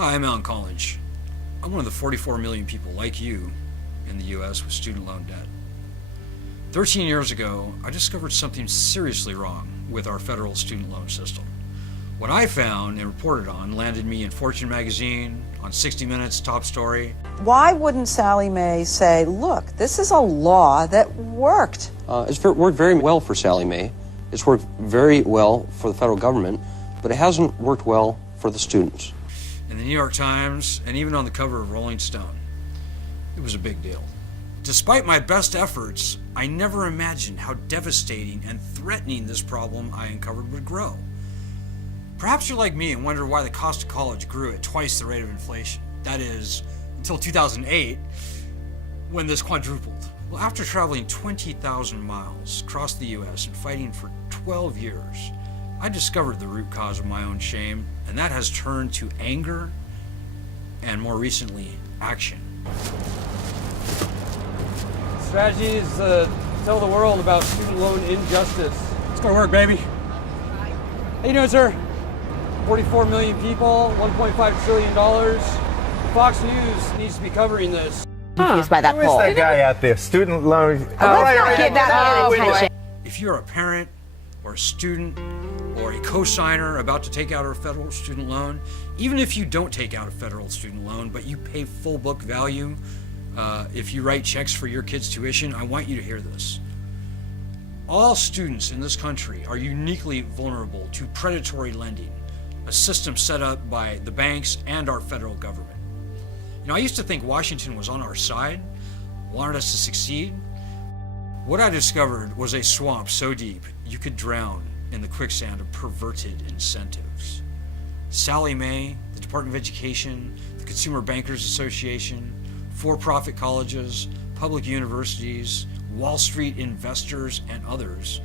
Hi, I'm Alan Collinge. I'm one of the 44 million people like you in the U.S. with student loan debt. 13 years ago, I discovered something seriously wrong with our federal student loan system. What I found and reported on landed me in Fortune magazine, on 60 Minutes top story. Why wouldn't Sallie Mae say, look, this is a law that worked? It's worked very well for Sallie Mae. It's worked very well for the federal government, but it hasn't worked well for the students. In the New York Times, and even on the cover of Rolling Stone. It was a big deal. Despite my best efforts, I never imagined how devastating and threatening this problem I uncovered would grow. Perhaps you're like me and wonder why the cost of college grew at twice the rate of inflation. That is, until 2008, when this quadrupled. Well, after traveling 20,000 miles across the US and fighting for 12 years, I discovered the root cause of my own shame, and that has turned to anger and, more recently, action. Strategy is to tell the world about student loan injustice. Let's go to work, baby. How you doing, sir? 44 million people, $1.5 trillion. Fox News needs to be covering this. Confused by that Who is poll. that guy out there? Student loan. Let's not give that any attention. If you're a parent or a student or a co-signer about to take out a federal student loan, even if you don't take out a federal student loan, but you pay full book value, if you write checks for your kids' tuition, I want you to hear this. All students in this country are uniquely vulnerable to predatory lending, a system set up by the banks and our federal government. You know, I used to think Washington was on our side, wanted us to succeed. What I discovered was a swamp so deep you could drown in the quicksand of perverted incentives. Sallie Mae, the Department of Education, the Consumer Bankers Association, for-profit colleges, public universities, Wall Street investors, and others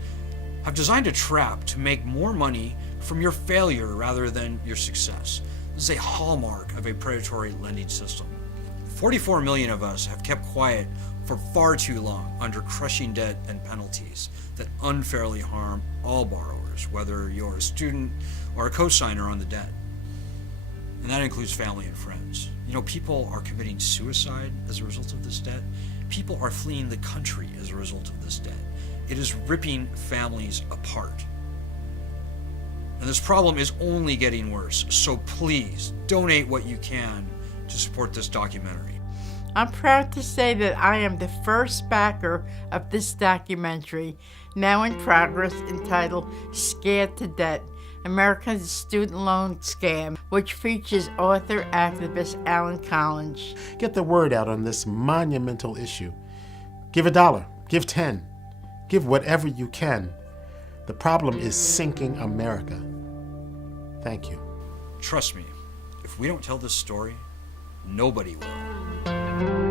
have designed a trap to make more money from your failure rather than your success. This is a hallmark of a predatory lending system. 44 million of us have kept quiet for far too long under crushing debt and penalties that unfairly harm all borrowers, whether you're a student or a co-signer on the debt. And that includes family and friends. You know, people are committing suicide as a result of this debt. People are fleeing the country as a result of this debt. It is ripping families apart. And this problem is only getting worse. So please donate what you can to support this documentary. I'm proud to say that I am the first backer of this documentary, now in progress, entitled Scared to Debt, America's Student Loan Scam, which features author-activist Alan Collinge. Get the word out on this monumental issue. Give $1, give 10, give whatever you can. The problem is sinking America. Thank you. Trust me, if we don't tell this story, nobody will.